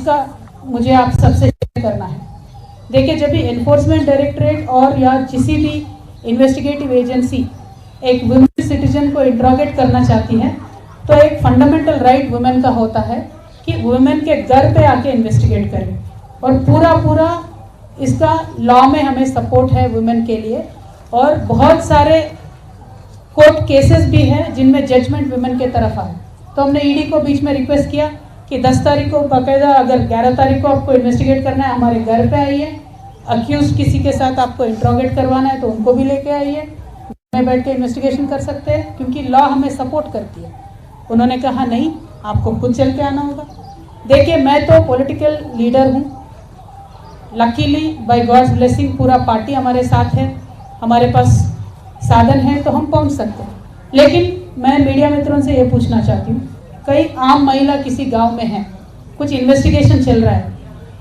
इसका मुझे आप सबसे शेयर करना है। देखिए, जब भी एनफोर्समेंट डायरेक्टरेट और या किसी भी इन्वेस्टिगेटिव एजेंसी एक वुमेन सिटीजन को इंट्रोगेट करना चाहती है तो एक फंडामेंटल राइट वुमेन का होता है कि वुमेन के घर पे आके इन्वेस्टिगेट करें, और पूरा इसका लॉ में हमें सपोर्ट है वुमेन के लिए। और बहुत सारे कोर्ट केसेस भी हैं जिनमें जजमेंट वुमेन के तरफ आए। तो हमने ईडी को बीच में रिक्वेस्ट किया कि 10 तारीख को बाकायदा, अगर 11 तारीख को आपको इन्वेस्टिगेट करना है हमारे घर पे आइए, अक्यूज किसी के साथ आपको इंट्रोगेट करवाना है तो उनको भी लेके आइए, में बैठ के इन्वेस्टिगेशन कर सकते हैं क्योंकि लॉ हमें सपोर्ट करती है। उन्होंने कहा नहीं, आपको खुद चल के आना होगा। देखिए, मैं तो पॉलिटिकल लीडर हूँ, लकीली बाय गॉड्स ब्लेसिंग पूरा पार्टी हमारे साथ है, हमारे पास साधन है तो हम पहुँच सकते हैं। लेकिन मैं मीडिया मित्रों से ये पूछना चाहती हूँ, कई आम महिला किसी गांव में है, कुछ इन्वेस्टिगेशन चल रहा है,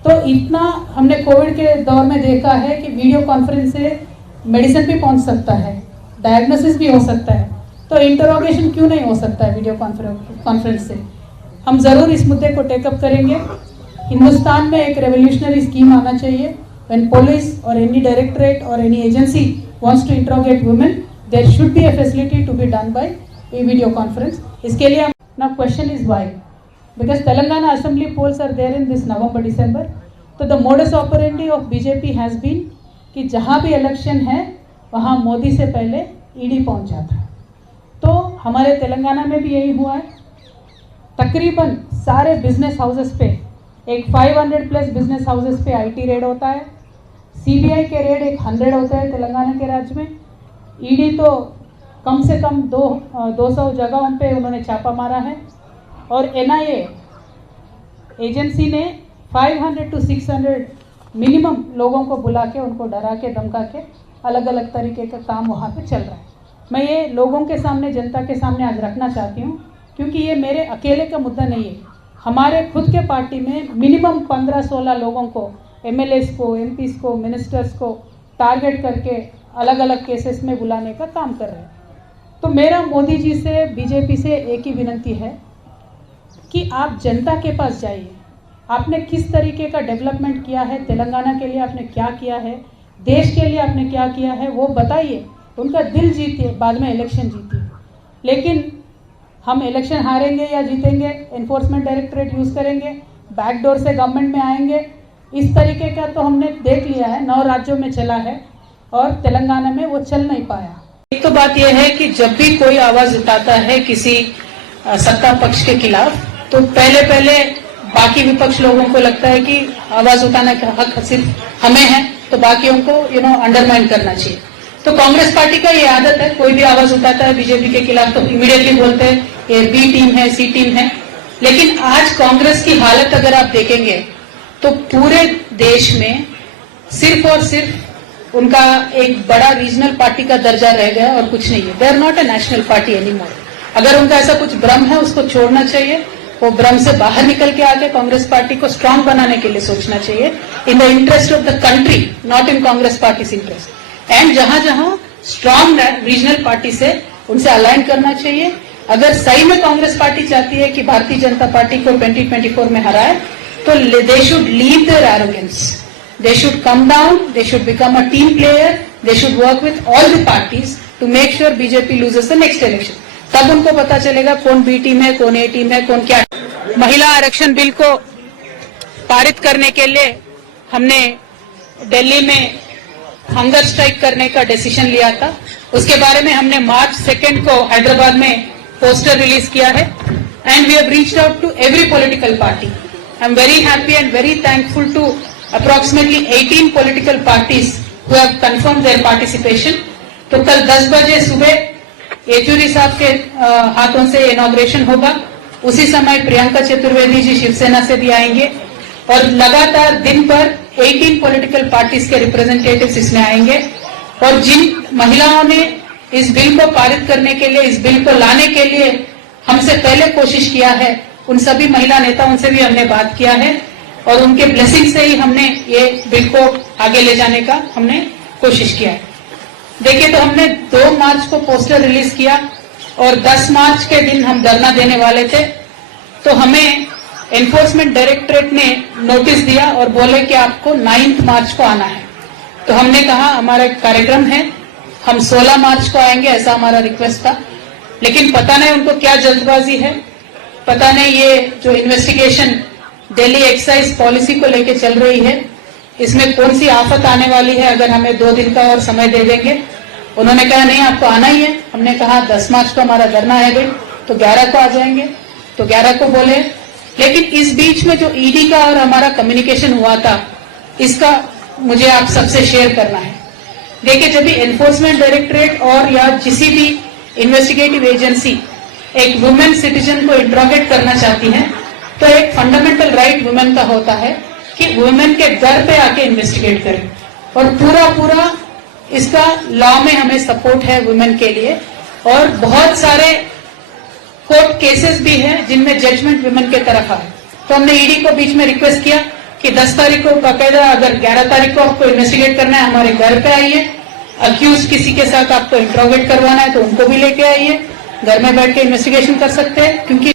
तो इतना हमने कोविड के दौर में देखा है कि वीडियो कॉन्फ्रेंस से मेडिसिन भी पहुंच सकता है, डायग्नोसिस भी हो सकता है, तो इंटरोगेशन क्यों नहीं हो सकता है वीडियो कॉन्फ्रेंस से। हम ज़रूर इस मुद्दे को टेकअप करेंगे। हिंदुस्तान में एक रेवोल्यूशनरी स्कीम आना चाहिए। व्हेन पुलिस और एनी डायरेक्टरेट और any agency wants to interrogate women, there should be a facility to be done by a video conference. इसके लिए now question is why? Because Telangana Assembly polls are there in this November December. तो the modus operandi of BJP has been कि जहाँ भी election है वहाँ मोदी से पहले ईडी पहुँच जाता है। तो हमारे तेलंगाना में भी यही हुआ है। तकरीबन सारे बिजनेस हाउसेस पे एक 500+ बिजनेस हाउसेस पे आईटी रेड होता है, सीबीआई के रेड एक 100 होता है तेलंगाना के राज्य में। ईडी तो कम से कम 200 जगहों पे उन्होंने छापा मारा है, और एनआईए एजेंसी ने 500 to 600 मिनिमम लोगों को बुला के उनको डरा के धमका के अलग अलग तरीके का काम वहाँ पे चल रहा है। मैं ये लोगों के सामने, जनता के सामने आज रखना चाहती हूँ क्योंकि ये मेरे अकेले का मुद्दा नहीं है। हमारे खुद के पार्टी में मिनिमम 15-16 लोगों को, एमएलएस को, एमपीस को, मिनिस्टर्स को टारगेट करके अलग अलग केसेस में बुलाने का काम कर रहे हैं। तो मेरा मोदी जी से, बीजेपी से एक ही विनती है कि आप जनता के पास जाइए। आपने किस तरीके का डेवलपमेंट किया है, तेलंगाना के लिए आपने क्या किया है, देश के लिए आपने क्या किया है, वो बताइए। उनका दिल जीतिए, बाद में इलेक्शन जीतिए। लेकिन हम इलेक्शन हारेंगे या जीतेंगे, एनफोर्समेंट डायरेक्टरेट यूज़ करेंगे, बैकडोर से गवर्नमेंट में आएंगे, इस तरीके का तो हमने देख लिया है, 9 राज्यों में चला है और तेलंगाना में वो चल नहीं पाया। एक तो बात यह है कि जब भी कोई आवाज उठाता है किसी सत्ता पक्ष के खिलाफ, तो पहले बाकी विपक्ष लोगों को लगता है कि आवाज उठाने का हक सिर्फ हमें है, तो बाकियों को अंडरमाइन करना चाहिए। तो कांग्रेस पार्टी का ये आदत है, कोई भी आवाज उठाता है बीजेपी के खिलाफ तो इमीडिएटली बोलते हैं ये बी टीम है, सी टीम है। लेकिन आज कांग्रेस की हालत अगर आप देखेंगे तो पूरे देश में सिर्फ और सिर्फ उनका एक बड़ा रीजनल पार्टी का दर्जा रह गया और कुछ नहीं है। They are not a national party anymore. अगर उनका ऐसा कुछ भ्रम है उसको छोड़ना चाहिए, वो भ्रम से बाहर निकल के आके कांग्रेस पार्टी को स्ट्रांग बनाने के लिए सोचना चाहिए, in the interest of the country, not in Congress party interest. And जहां जहां स्ट्रांग रीजनल पार्टी से उनसे अलाइन करना चाहिए। अगर सही में कांग्रेस पार्टी चाहती है कि भारतीय जनता पार्टी को 2024 में हराए, तो they should leave their arrogance. They should come down. They should become a team player. They should work with all the parties to make sure BJP loses the next election. तब उनको पता चलेगा कौन B team है, कौन ए team है, कौन क्या। महिला आरक्षण बिल को पारित करने के लिए हमने दिल्ली में हंगर स्ट्राइक करने का डिसीजन लिया था। उसके बारे में हमने मार्च 2 को हैदराबाद में पोस्टर रिलीज किया है, and we have reached out to every political party. I am very happy and very thankful to approximately 18 political parties who have confirmed their participation. तो कल 10 बजे सुबह येचुरी साहब के हाथों से इनॉग्रेशन होगा। उसी समय प्रियंका चतुर्वेदी जी शिवसेना से भी आएंगे, और लगातार दिन भर 18 पॉलिटिकल पार्टीज के रिप्रेजेंटेटिव्स इसमें आएंगे। और जिन महिलाओं ने इस बिल को पारित करने के लिए, इस बिल को लाने के लिए हमसे पहले कोशिश किया है, उन सभी महिला नेताओं से भी हमने बात किया है, और उनके ब्लेसिंग से ही हमने ये बिल को आगे ले जाने का हमने कोशिश किया है। देखिए, तो हमने 2 मार्च को पोस्टर रिलीज किया और 10 मार्च के दिन हम धरना देने वाले थे। तो हमें एनफोर्समेंट डायरेक्टरेट ने नोटिस दिया और बोले कि आपको 9 मार्च को आना है। तो हमने कहा हमारा एक कार्यक्रम है, हम 16 मार्च को आएंगे, ऐसा हमारा रिक्वेस्ट था। लेकिन पता नहीं उनको क्या जल्दबाजी है, पता नहीं ये जो इन्वेस्टिगेशन दिल्ली एक्साइज पॉलिसी को लेके चल रही है, इसमें कौन सी आफत आने वाली है अगर हमें 2 दिन का और समय दे देंगे। उन्होंने कहा नहीं आपको आना ही है। हमने कहा 10 मार्च को हमारा धरना है भाई, तो 11 को आ जाएंगे, तो 11 को बोले। लेकिन इस बीच में जो ईडी का और हमारा कम्युनिकेशन हुआ था, इसका मुझे आप सबसे शेयर करना है। देखिए, जब भी एनफोर्समेंट डायरेक्टरेट और या किसी भी इन्वेस्टिगेटिव एजेंसी एक वुमेन सिटीजन को इंट्रोगेट करना चाहती है, तो एक फंडामेंटल राइट वुमेन का होता है कि वुमेन के घर पे आके इन्वेस्टिगेट करें। और पूरा इसका लॉ में हमें सपोर्ट है वुमेन के लिए। और बहुत सारे कोर्ट केसेस भी हैं जिनमें जजमेंट वुमेन के तरफ आए। तो हमने ईडी को बीच में रिक्वेस्ट किया कि 10 तारीख को बाकायदा, अगर 11 तारीख को आपको इन्वेस्टिगेट करना है हमारे घर पे आइए, अक्यूज किसी के साथ आपको इंट्रोगेट करवाना है तो उनको भी लेके आइए, घर में बैठ के इन्वेस्टिगेशन कर सकते हैं। क्योंकि